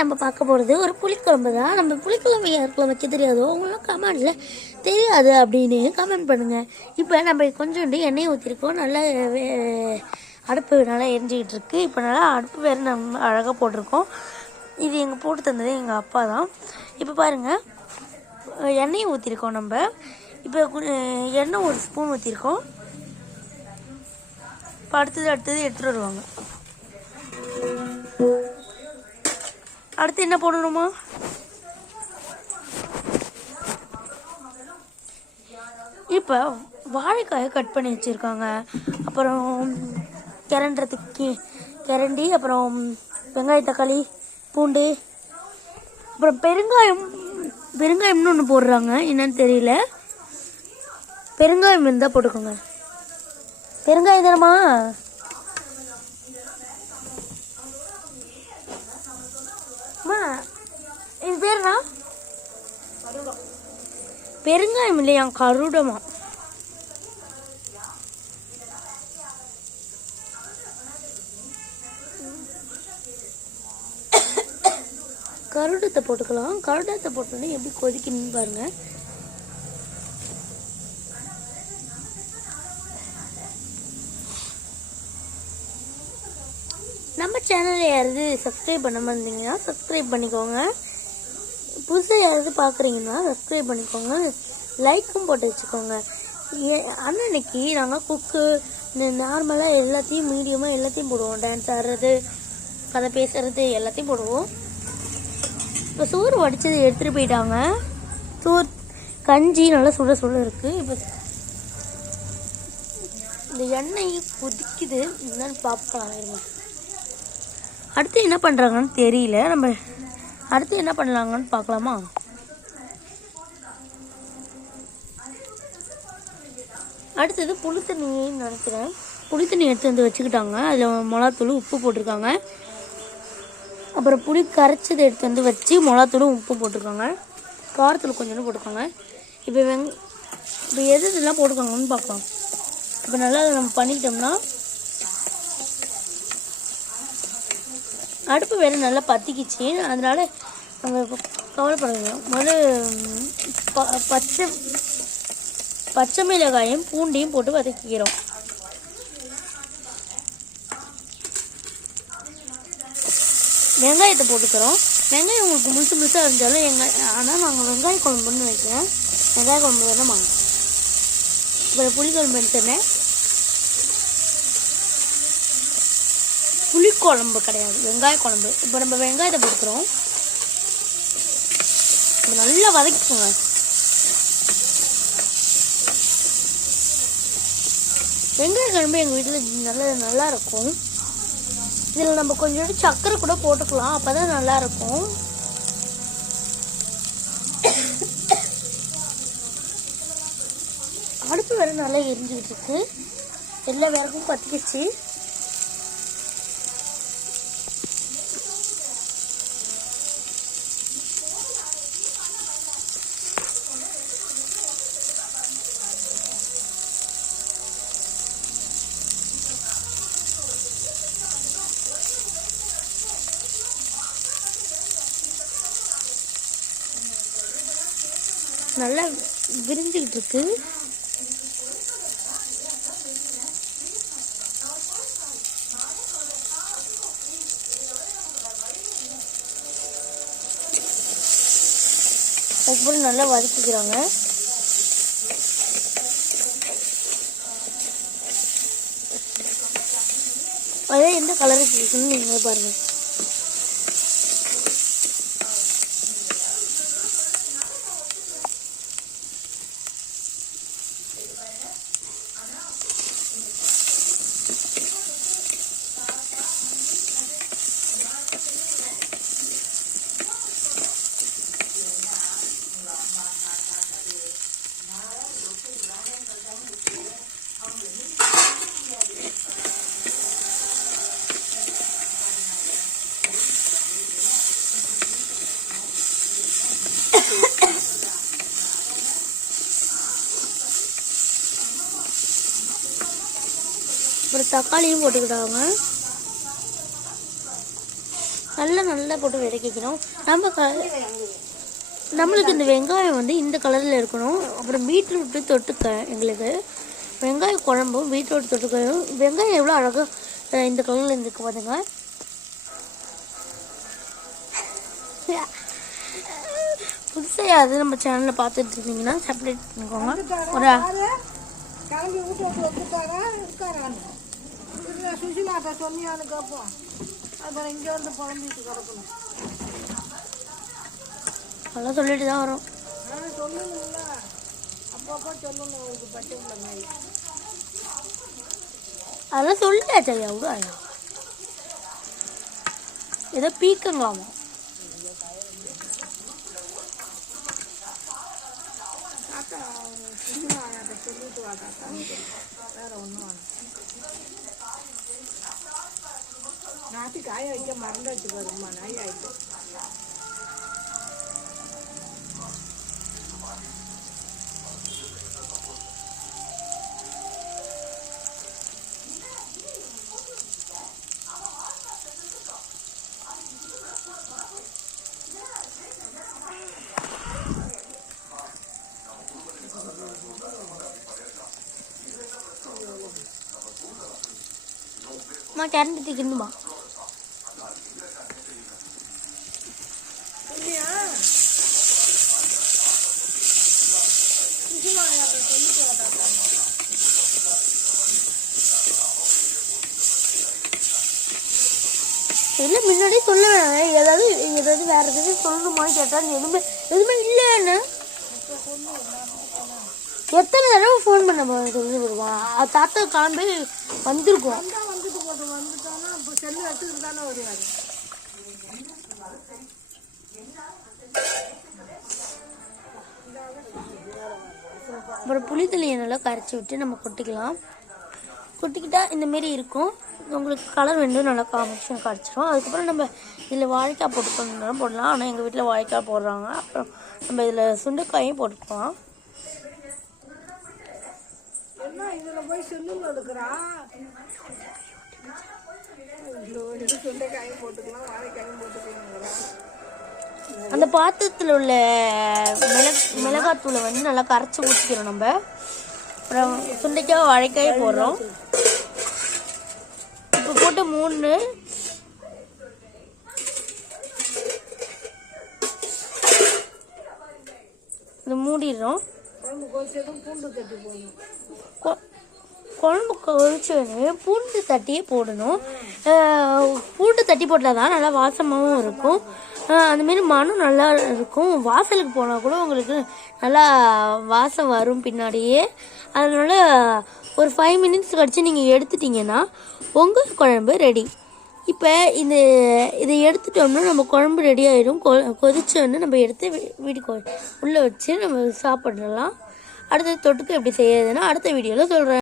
நம்ம பார்க்க போகிறது ஒரு புளிக்குழம்பு தான். நம்ம புளிக்குழம்பு யாருக்குள்ள வைக்க தெரியாதோ அவங்களும் கமெண்டில் தெரியாது அப்படின்னு கமெண்ட் பண்ணுங்கள். இப்போ நம்ம கொஞ்சோண்டு எண்ணெய் ஊற்றிருக்கோம். நல்லா அடுப்பு நல்லா எரிஞ்சிக்கிட்டு இருக்குது. இப்போ நல்லா அடுப்பு வேறு நம்ம அழகாக போட்டிருக்கோம். இது எங்கள் போட்டு தந்தது எங்கள் அப்பா தான். இப்போ பாருங்கள், எண்ணெயை ஊற்றிருக்கோம். நம்ம இப்போ எண்ணெய் ஒரு ஸ்பூன் ஊற்றிருக்கோம். இப்போ அடுத்தது எடுத்துகிட்டு வருவாங்க. அடுத்து என்ன போடணுமா? இப்போ வாழைக்காயை கட் பண்ணி வச்சுருக்காங்க. அப்புறம் கரண்டி, அப்புறம் வெங்காய தக்காளி பூண்டு, அப்புறம் பெருங்காயம்னு ஒன்று போடுறாங்க. என்னன்னு தெரியல. பெருங்காயம் இருந்தால் போட்டுக்கோங்க. பெருங்காயம் தானம்மா? இது பேருனா பெருங்காயம் இல்லையா, கருடமா? கருடத்தை போட்டுக்கலாம். கருடத்தை போட்டோன்னே எப்படி கொதிக்கணும்னு பாருங்க. நம்ம சேனலை யாராவது சப்ஸ்கிரைப் பண்ணாமல் இருந்தீங்கன்னா சப்ஸ்கிரைப் பண்ணிக்கோங்க. புதுசாக யாராவது பார்க்குறீங்கன்னா சப்ஸ்கிரைப் பண்ணிக்கோங்க. லைக்கும் போட்டு வச்சுக்கோங்க. அன்னைக்கு நாங்கள் குக்கு நார்மலாக எல்லாத்தையும் மீடியமாக எல்லாத்தையும் போடுவோம். டான்ஸ் ஆடுறது, கதை பேசுறது எல்லாத்தையும் போடுவோம். இப்போ சோறு வடித்தது எடுத்துகிட்டு போயிட்டாங்க. கஞ்சி நல்லா சுட இருக்குது. இப்போ இந்த எண்ணெய் கொதிக்குது. என்னன்னு பார்க்கலாம் இருங்க. அடுத்து என்ன பண்ணுறாங்கன்னு தெரியல. நம்ம அடுத்து என்ன பண்ணலாங்கன்னு பார்க்கலாமா? அடுத்தது புளித்தண்ணின்னு நினைக்கிறேன். புளித்தண்ணி எடுத்து வந்து வச்சுக்கிட்டாங்க. அதில் மிளகாத்தூள் உப்பு போட்டிருக்காங்க. அப்புறம் புளி கரைச்சதை எடுத்து வந்து வச்சு மிளகாத்தூளும் உப்பு போட்டிருக்காங்க. காரத்தூள் கொஞ்சோண்டு போட்டுருக்காங்க. இப்போ இப்போ எதெல்லாம் போட்டுருக்காங்கன்னு பார்க்கலாம். இப்போ நல்லா நம்ம பண்ணிக்கிட்டோம்னா அடுப்பு வேறு நல்லா பற்றிக்கிச்சு. அதனால் நம்ம கவலைப்படுங்க. முதல்ல பச்சை மிளகாயும் பூண்டையும் போட்டு வதக்கிக்கிறோம். வெங்காயத்தை போட்டுக்கிறோம். வெங்காயம் உங்களுக்கு முழுசாக இருந்தாலும் ஆனால் நாங்கள் வெங்காய குழம்புன்னு வைக்கிறேன். வெங்காய குழம்பு வேணுமா? அப்புறம் புளிக்குழம்பு எடுத்துனேன். புளிக்குழம்பு கிடையாது, வெங்காய குழம்பு. இப்போ நம்ம வெங்காயத்தை போட்டுக்கிறோம். நல்லா வதக்கிக்கோங்க. வெங்காய குழம்பு எங்கள் வீட்டில் நல்லா இருக்கும். இதில் நம்ம கொஞ்சோண்டு சர்க்கரை கூட போட்டுக்கலாம். அப்போ தான் நல்லாயிருக்கும். அடுப்பு வேறு நல்லா எரிஞ்சுக்கிட்டு இருக்கு. எல்லா விறகும் பற்றிக்கிச்சு. நல்லா விரிஞ்சுக்கிட்டு இருக்கு. அதுக்கப்புறம் நல்லா வதக்கிக்கிறாங்க. அதே எந்த கலருக்கு இருக்குன்னு நீங்கள் பாருங்கள். அப்புறம் தக்காளியும் போட்டுக்கிட்டாங்க. நல்லா போட்டு வதக்கிக்கணும். நம்மளுக்கு இந்த வெங்காயம் வந்து இந்த கலரில் இருக்கணும். அப்புறம் பீட்ரூட்டு தொட்டுக்க, எங்களுக்கு வெங்காய குழம்பும் பீட்ரூட் தொட்டுக்கையும். வெங்காயம் எவ்வளோ அழகாக இந்த கலரில் இருந்துருக்கு பாருங்க. புதுசாக அது நம்ம சேனலில் பார்த்துட்டு இருந்தீங்கன்னா சப்ஸ்கிரைப் பண்ணிக்கோங்க. ஒரு கிளம்பி வீட்டு வந்துட்டாரா இருக்காரான்னு சுஷிலாட்ட சொன்னியான்னு கேட்போம். அப்புறம் இங்கே வந்து புலம்பிட்டு கிடக்கணும். அதெல்லாம் சொல்லிட்டு தான் வரும். சொல்லணும்ல, அப்பப்போ சொல்லணும். உங்களுக்கு பச்சை பிள்ளை மாதிரி அதெல்லாம் சொல்லிட்டாச்சா? எவ்வளோ ஆயா ஏதோ பீக்கங்களாமா. தாத்தா சுஷிலா சொல்லிட்டு வா தாத்தா, வேற ஒன்றும் வேணும். நாத்தி காய வைக்க மறந்து வச்சு வருமா நாய் ஆயிட்டு. அம்மா கரண்ட் தீக்கணுமா? இல்லை முன்னாடியே சொல்ல வேணாம். ஏதாவது வேற எதாவது சொல்லணுமான்னு கேட்டால் எதுவுமே இல்லைன்னு எத்தனை தடவை ஃபோன் பண்ண சொல்லி விடுவான். தாத்தா காண்பு வந்திருக்கோம். வந்துட்டானா இப்போ செல்லு எடுத்துக்கிட்டு தானே வருவார். அப்புறம் புளித்தலையை நல்லா கரைச்சி விட்டு நம்ம கொட்டிக்கலாம். கொட்டிக்கிட்டா இந்தமாரி இருக்கும். உங்களுக்கு கலர் வேணும், நல்லா காம்பினேஷன் கிடச்சிரும். அதுக்கப்புறம் நம்ம இதில் வாழைக்காய் போட்டுக்கணுன்னாலும் போடலாம். ஆனால் எங்கள் வீட்டில் வாழைக்காய் போடுறாங்க. அப்புறம் நம்ம இதில் சுண்டைக்காயும் போட்டுக்கலாம். என்ன இதில் போய் செல்லில் எடுக்கிறான். சுண்டைக்காயும் போட்டுக்கலாம், வாழைக்காயும் போட்டுக்கலாம். அந்த பாத்திரத்தில் உள்ள மிளகாத்தூளை வந்து நல்லா கரைச்சி ஊற்றிக்கிறோம் நம்ம. அப்புறம் சுண்டைக்காய் வாழைக்காய் போடுறோம். இப்போ போட்டு 3 இது மூடிடுறோம். குழம்பு கொதிச்சோடனே பூண்டு தட்டியே போடணும். பூண்டு தட்டி போட்டால் தான் நல்லா வாசமாகவும் இருக்கும். அந்தமாரி மனம் நல்லா இருக்கும். வாசலுக்கு போனால் கூட உங்களுக்கு நல்லா வாசம் வரும் பின்னாடியே. அதனால ஒரு 5 மினிட்ஸ் கழிச்சு நீங்கள் எடுத்துட்டிங்கன்னா உங்கள் குழம்பு ரெடி. இப்போ இதை எடுத்துட்டோம்னா நம்ம குழம்பு ரெடி ஆகிடும். கொதிச்சோன்னு நம்ம எடுத்து உள்ளே வச்சு நம்ம சாப்பிட்றலாம். அடுத்த தொட்டுக்கு எப்படி செய்யறதுன்னா அடுத்த வீடியோவில் சொல்கிறேன்.